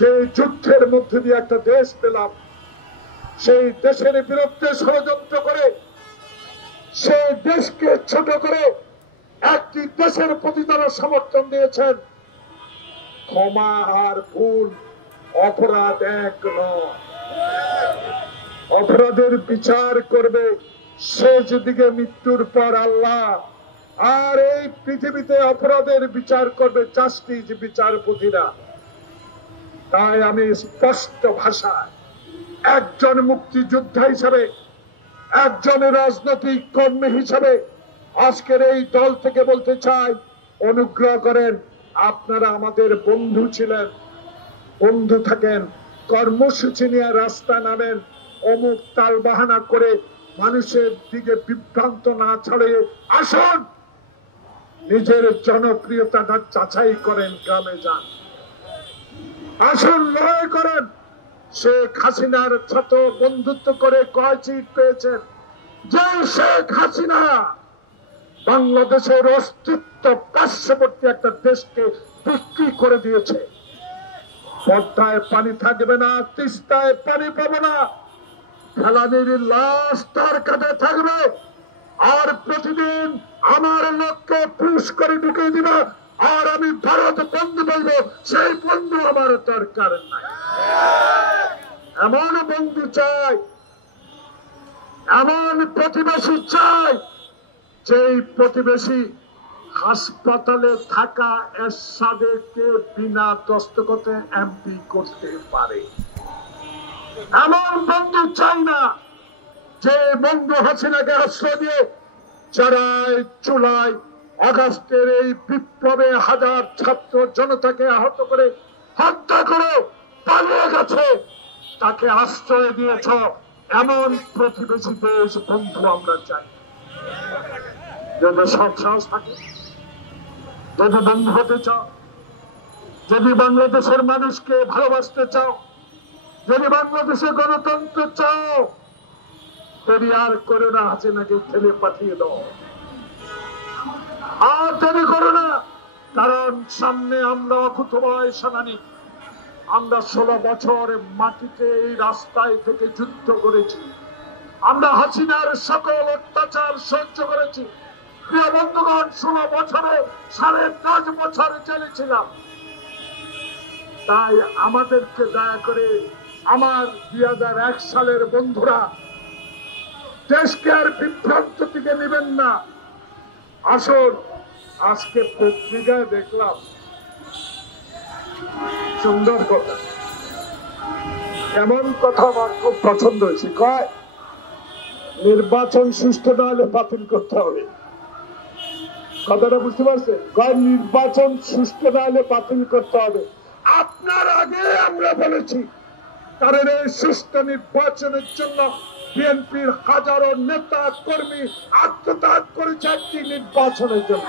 যে যুদ্ধের মধ্যে দিয়ে একটা দেশ পেলাম, সেই দেশের বিরুদ্ধে ষড়যন্ত্র করে সেই দেশকে ছোট করে একটি দেশের প্রতি তারা সমর্থন দিয়েছেন। ক্ষমা আর ভুল অপরাধ এক নয়। অপরাধের বিচার করবে শেষ দিকে মৃত্যুর পর আল্লাহ, আর এই পৃথিবীতে অপরাধের বিচার করবে জাস্টিস বিচারপতিরা। তাই আমি স্পষ্ট ভাষায় একজন মুক্তিযোদ্ধা হিসাবে, একজন রাজনৈতিক কর্মী হিসাবে আজকের এই দল থেকে বলতে চাই, অনুগ্রহ করেন, আপনারা আমাদের বন্ধু ছিলেন, বন্ধু থাকেন, কর্মসূচি নিয়ে রাস্তা নামেন, অমুক তাল বাহানা করে মানুষের দিকে বিভ্রান্ত না ছড়িয়ে আসুন, নিজের জনপ্রিয়তাটা যাচাই করেন, গ্রামে যান, আসুন লড়াই করেন। শেখ হাসিনার সাথে বন্ধুত্ব করে কয় সিট পেয়েছেন? যে শেখ হাসিনা বাংলাদেশের অস্তিত্ব পার্শ্ববর্তী একটা দেশকে বিক্রি করে দিয়েছে। পদ্মায় পানি থাকবে না, তিস্তায় পানি পাবে না, ফেলানির লাশ তার কাঁধে থাকবে, আর প্রতিদিন আমার লক্ষ্যে পুশ করে ঢুকিয়ে দিবে, আর আমি ভারত বন্ধু বলবো, সেই বন্ধু আমার দরকার নাই। এমন বন্ধু চাই, এমন প্রতিবেশী চাই, যেই প্রতিবেশী হাসপাতালে থাকা এরশাদকে বিনা দস্তখতে এমপি করতে পারে। এমন বন্ধু চাই না যে বন্ধু হাসিনাকে আশ্রয় দিয়ে চড়াই চুলাই আগস্টের এই বিপ্লবে হাজার ছাত্র জনতাকে আহত করে হত্যা করে পালিয়ে গেছে, তাকে আশ্রয় দিয়েছ। এমন প্রতিবেশী দেশ বন্ধু আমরা চাই। যদি সব সাহস থাকে, যদি বন্ধু হতে চাও, যদি বাংলাদেশের মানুষকে ভালোবাসতে চাও, যদি বাংলাদেশে গণতন্ত্র চাও, আর করে না হাসিনাকে ঠেলে পাঠিয়ে দাও, আর দেরি করো না। কারণ সামনে আমরা অকুতভয় সেনানী, আমরা 16 বছর মাটিতে এই রাস্তায় থেকে যুদ্ধ করেছি, আমরা হাসিনার সকল অত্যাচার সহ্য করেছি। প্রিয় বন্ধুগণ, 16 বছরে 10.5 বছর চলেছিলাম। তাই আমাদেরকে দয়া করে আমার 2001 সালের বন্ধুরা দেশকে আর বিভ্রান্ত থেকে নেবেন না। আসুন, আজকে পত্রিকায় দেখলাম সুন্দর কথা, এমন কথা আমার খুব পছন্দ হয়েছে। কয় নির্বাচন সুষ্ঠু না হলে বাতিল করতে হবে। কথাটা বুঝতে পারছেন? কয় নির্বাচন সুষ্ঠু না হলে বাতিল করতে হবে। আপনার আগে আমরা বলেছি, কারণ এই সুষ্ঠু নির্বাচনের জন্য বিএনপির হাজারো নেতা কর্মী আত্মত্যাগ করেছে একটি নির্বাচনের জন্য।